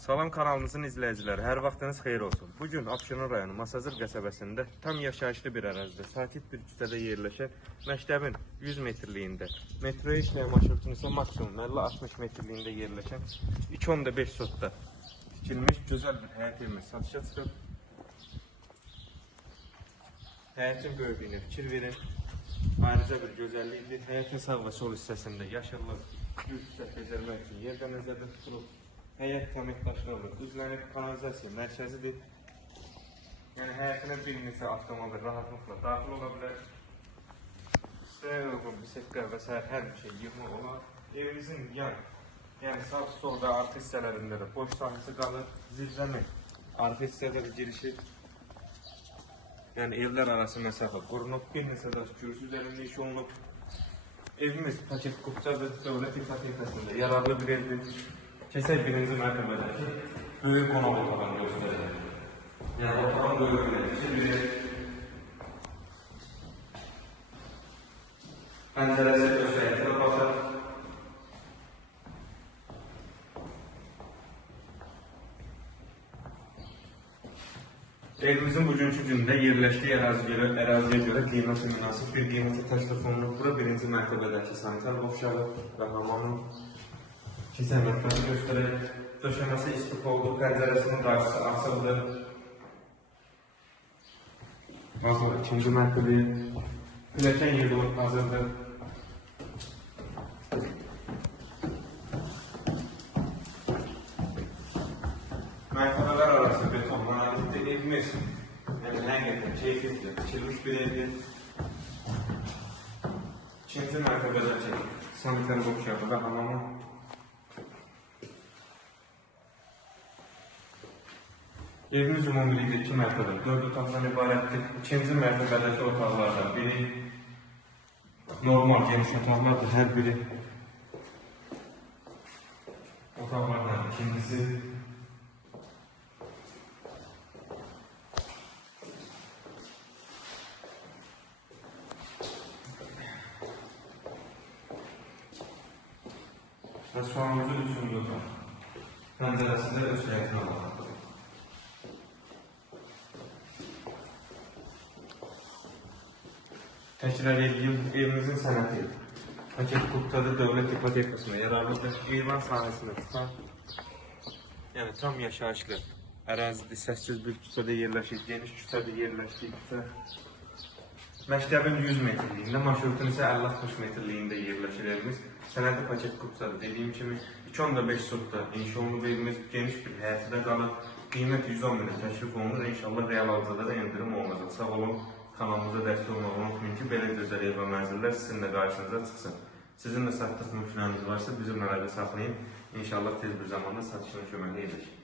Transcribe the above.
Salam kanalımızın izləyiciləri, hər vaxtınız xeyir olsun. Bugün Abşeron rayonu Masazır qəsəbəsində tam yaşayışlı bir ərazidə, sakit bir küçədə yerləşən məktəbin 100 metrliyində, metroya işləyən marşrutun isə maksimum 50-60 metrliyində yerləşən 2.5 sotda tikilmiş gözəl bir həyət evimiz satışa çıxıb. Həyətin böyüklüyünə fikir verin. Ayrıca bir gözəllikdir. Həyətin sağ və sol hissəsində yaşıllıq, gül çiçək bezərmək üçün yerdə nəzərdə tutulub. Həyət təməkdaşlarla düzlənib, kanalizasiya mərkəzidir. Yəni həyətinə bir neçə avtomobil rahatlıqla daxil ola bilər. Sıraya uyğun bisiklet və sair hər bir şey yığma olar. Evimizin yəni sağ, sol və arxa hissələrində də boş sahəsi qalır. Zirzəmi arxa hissədə də girişir. Yəni evlər arası məsafə qorunub, bir neçə də gürüz üzərində iş olunub. Evimiz paket Qubcadır, dövlət ipotekasında yararlı bir evdir. Keçək birinci mərtəbədəki böyük qonaq otağını göstərir. Yəni otağın böyüklüyü biri pəncərəsi göstəricilə baxır. Evimizin bugünkü gündə yerləşdiyi əraziyə görə qiyməti münasib bir qiymətə təklif olunub. Bura birinci mərtəbədəki sanitar boşağı və hamamın keçən mərtəbəsi göstərək. Döşəməsi istif oldu, pəncərəsinin qarşısı açıldı. Baxın, ikinci mərtəbəyə pilləkən yeri hazırdır. Mərtəbələr arası beton monolitdir. Evimiz həqiqətən keyiflidir, tikilmiş bir evdir. İkinci mərtəbədəki sanitar boşağı və hamamı. Evimiz ümumilikdə 2 mərtəbə, 4 otaqdan ibarətdir. İkinci mərtəbədəki otaqlardan biri normal geniş otaqlardır, hər biri. Otaqlardan ikincisi. Və sonumuzun üçüncü otaq. Pəncərəsində öz həyətinə baxır. Təkrar edeyim, evimizin sənəti paket Qubcadır, dövlət ipotekasına yararlıdır. Eyvan sahəsində tutan, yəni tam yaşayışlı ərazidir, səssiz bir küçədə yerləşir, geniş küçədə yerləşdiyi küçə. Məktəbin 100 metrliyində, marşrutun isə 50-60 metrliyində yerləşir evimiz. Sənəti paket Qubcadır, dediyim kimi 2.5 sotda inşa olunub evimiz, geniş bir həyətidə qalır. Qiymət 110 minə təklif olunur, inşallah real alıcıda da endirim olacaq. Sağ olun. Kanalımıza dəstək olmağı unutmayın ki, belə gözəl ev və mənzillər sizin də qarşınıza çıxsın. Sizin də satdıq mümkünləriniz varsa bizim əlaqə saxlayın. İnşallah tez bir zamanda satışına kömək edəcək.